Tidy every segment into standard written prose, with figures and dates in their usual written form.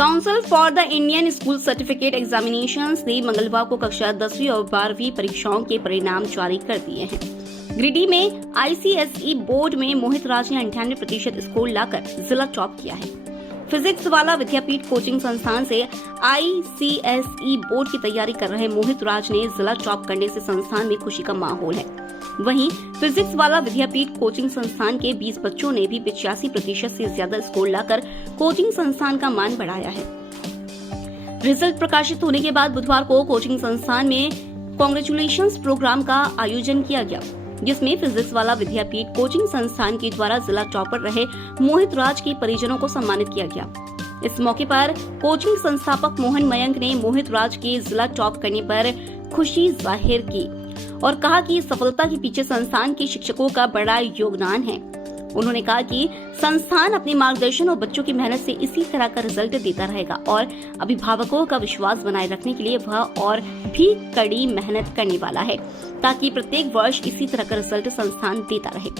Council for the Indian school certificate examinations ने मंगलवार को कक्षा 10वीं और 12वीं परीक्षाओं के परिणाम जारी कर दिए हैं। गिरिडीह में आईसीएसई बोर्ड में मोहित राज ने 98% स्कोर लाकर जिला टॉप किया है। फिजिक्स वाला विद्यापीठ कोचिंग संस्थान से आईसीएसई बोर्ड की तैयारी कर रहे मोहित राज ने जिला टॉप करने से संस्थान में खुशी का माहौल है। वहीं फिजिक्स वाला विद्यापीठ कोचिंग संस्थान के 20 बच्चों ने भी 85% से ज्यादा स्कोर लाकर कोचिंग संस्थान का मान बढ़ाया है। रिजल्ट प्रकाशित होने के बाद बुधवार को कोचिंग संस्थान में कांग्रेचुलेशंस प्रोग्राम का आयोजन किया गया, जिसमें फिजिक्स वाला विद्यापीठ कोचिंग संस्थान के द्वारा जिला टॉपर रहे मोहित राज के परिजनों को सम्मानित किया गया। इस मौके पर कोचिंग संस्थापक मोहन मयंक ने मोहित राज के जिला टॉप करने पर खुशी जाहिर की और कहा कि सफलता के पीछे संस्थान के शिक्षकों का बड़ा योगदान है। उन्होंने कहा कि संस्थान अपने मार्गदर्शन और बच्चों की मेहनत से इसी तरह का रिजल्ट देता रहेगा और अभिभावकों का विश्वास बनाए रखने के लिए वह और भी कड़ी मेहनत करने वाला है, ताकि प्रत्येक वर्ष इसी तरह का रिजल्ट संस्थान देता रहे।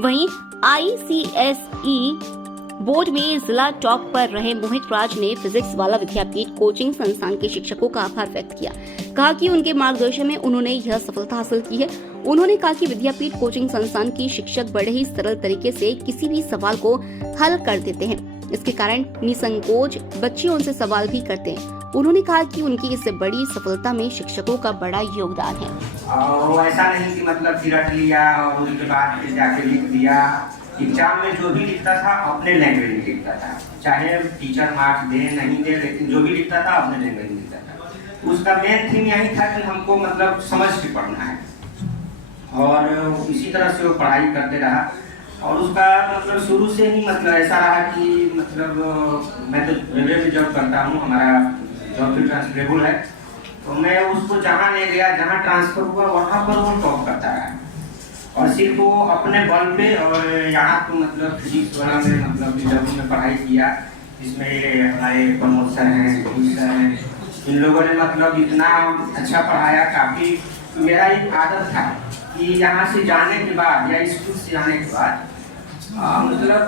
वहीं आईसीएसई बोर्ड में जिला टॉप पर रहे मोहित राज ने फिजिक्स वाला विद्यापीठ कोचिंग संस्थान के शिक्षकों का आभार व्यक्त किया। कहा कि उनके मार्गदर्शन में उन्होंने यह सफलता हासिल की है। उन्होंने कहा कि विद्यापीठ कोचिंग संस्थान की शिक्षक बड़े ही सरल तरीके से किसी भी सवाल को हल कर देते हैं। इसके कारण निसंकोच बच्चे उनसे सवाल भी करते हैं। उन्होंने कहा कि उनकी इस बड़ी सफलता में शिक्षकों का बड़ा योगदान है। और ऐसा नहीं कि मतलब फिर लिया और उसके बाद फिर जाके लिख दिया। एग्जाम में जो भी लिखता था अपने लैंग्वेज में लिखता था, चाहे टीचर मार्क्स दे नहीं दे, लेकिन जो भी लिखता था अपने लैंग्वेज में लिखता था। उसका मेन थीम यही था कि हमको मतलब समझ के पढ़ना है और इसी तरह से वो पढ़ाई करते रहा। और उसका मतलब शुरू से ही मतलब ऐसा रहा कि मतलब मैं तो रेलवे में जॉब करता हूँ, हमारा जॉब भी ट्रांसफरेबल है, तो मैं उसको जहाँ ले गया, जहाँ ट्रांसफर हुआ वहाँ पर वो टॉप करता रहा। और सिर्फ वो अपने बल पे और यहाँ तो मतलब फिजिक्स वाला में मतलब BW में पढ़ाई किया, जिसमें हमारे प्रमोद सर हैं, इन लोगों ने मतलब इतना अच्छा पढ़ाया। काफ़ी मेरा एक आदत था कि यहाँ से जाने के बाद या स्कूल से जाने के बाद मतलब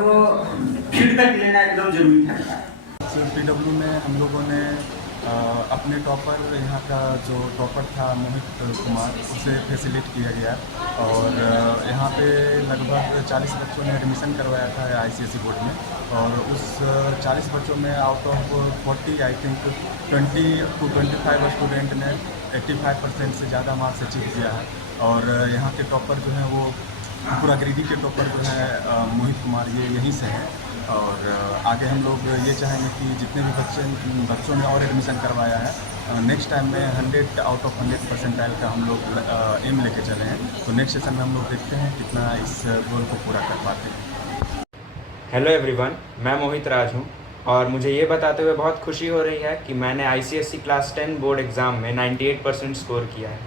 फीडबैक लेना एकदम जरूरी था। PW में हम लोगों ने अपने टॉपर, यहाँ का जो टॉपर था मोहित कुमार, उसे फैसिलिट किया गया और यहाँ पे लगभग 40 बच्चों ने एडमिशन करवाया था आईसीएसई बोर्ड में। और उस 40 बच्चों में out of 40 I think 20 to 25 student ने 85% से ज़्यादा मार्क्स अचीव किया है। और यहाँ के टॉपर जो हैं वो पूरा गिरिडीह के टॉपर जो है मोहित कुमार, ये यहीं से हैं। और आगे हम लोग ये चाहेंगे कि जितने भी बच्चों ने और एडमिशन करवाया है, नेक्स्ट टाइम में 100 आउट ऑफ 100 परसेंटाइल का हम लोग एम लेके चले हैं। तो नेक्स्ट सेशन में हम लोग देखते हैं कितना इस गोल को पूरा कर पाते हैं। हेलो एवरीवन, मैं मोहित राज हूँ और मुझे ये बताते हुए बहुत खुशी हो रही है कि मैंने आईसीएसई क्लास 10 बोर्ड एग्ज़ाम में 98% स्कोर किया है।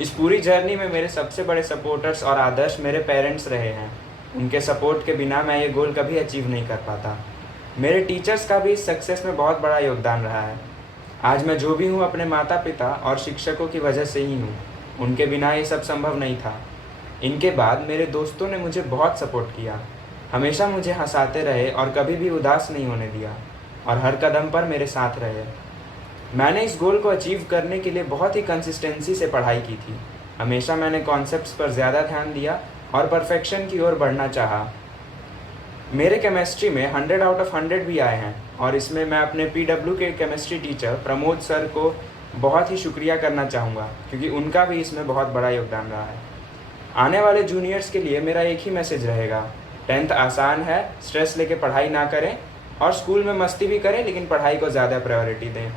इस पूरी जर्नी में मेरे सबसे बड़े सपोर्टर्स और आदर्श मेरे पेरेंट्स रहे हैं। उनके सपोर्ट के बिना मैं ये गोल कभी अचीव नहीं कर पाता। मेरे टीचर्स का भी इस सक्सेस में बहुत बड़ा योगदान रहा है। आज मैं जो भी हूँ अपने माता पिता और शिक्षकों की वजह से ही हूँ। उनके बिना ये सब संभव नहीं था। इनके बाद मेरे दोस्तों ने मुझे बहुत सपोर्ट किया, हमेशा मुझे हंसाते रहे और कभी भी उदास नहीं होने दिया और हर कदम पर मेरे साथ रहे। मैंने इस गोल को अचीव करने के लिए बहुत ही कंसिस्टेंसी से पढ़ाई की थी। हमेशा मैंने कॉन्सेप्ट्स पर ज़्यादा ध्यान दिया और परफेक्शन की ओर बढ़ना चाहा। मेरे केमिस्ट्री में 100 आउट ऑफ 100 भी आए हैं और इसमें मैं अपने PW के केमिस्ट्री टीचर प्रमोद सर को बहुत ही शुक्रिया करना चाहूँगा, क्योंकि उनका भी इसमें बहुत बड़ा योगदान रहा है। आने वाले जूनियर्स के लिए मेरा एक ही मैसेज रहेगा, 10th आसान है, स्ट्रेस लेके पढ़ाई ना करें और स्कूल में मस्ती भी करें, लेकिन पढ़ाई को ज़्यादा प्रायोरिटी दें।